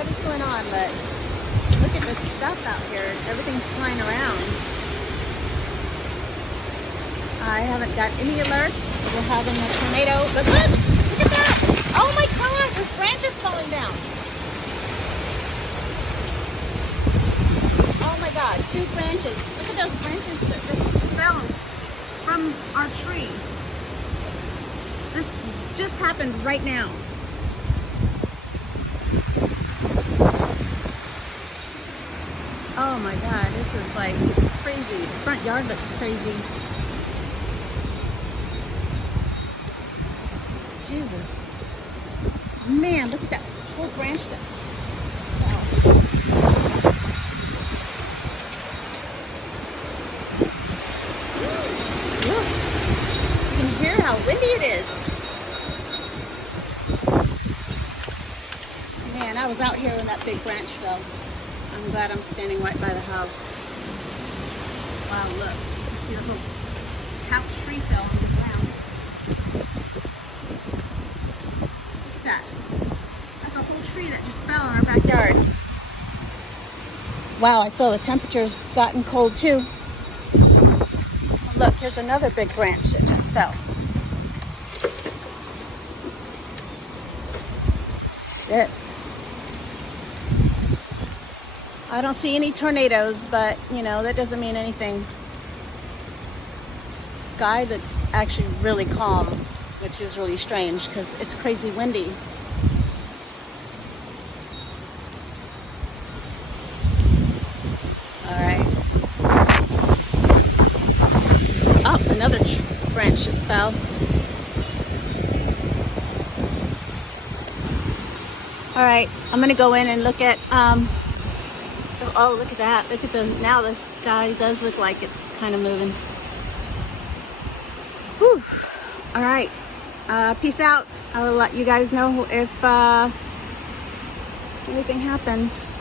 what is going on, but look at this stuff out here. Everything's flying around. I haven't got any alerts. We're having a tornado, but look at that. Oh my God, there's branches falling down. Oh my God, 2 branches. Look at those branches that just fell from our tree. This just happened right now. Oh my God, this is like crazy. The front yard looks crazy. Jesus. Man, look at that whole branch that fell. Look, you can hear how windy it is. Man, I was out here when that big branch fell. I'm glad I'm standing right by the house. Wow, look. You see the whole half tree fell on the ground. Look at that. That's a whole tree that just fell in our backyard. Wow, I feel the temperature's gotten cold too. Look, here's another big branch that just fell. Shit. I don't see any tornadoes, but you know, that doesn't mean anything. Sky looks actually really calm, which is really strange because it's crazy windy. All right. Oh, another branch just fell. All right, I'm gonna go in and look at, oh, look at that. Look at now the sky does look like it's kind of moving. Whew. All right, peace out. I will let you guys know if anything happens.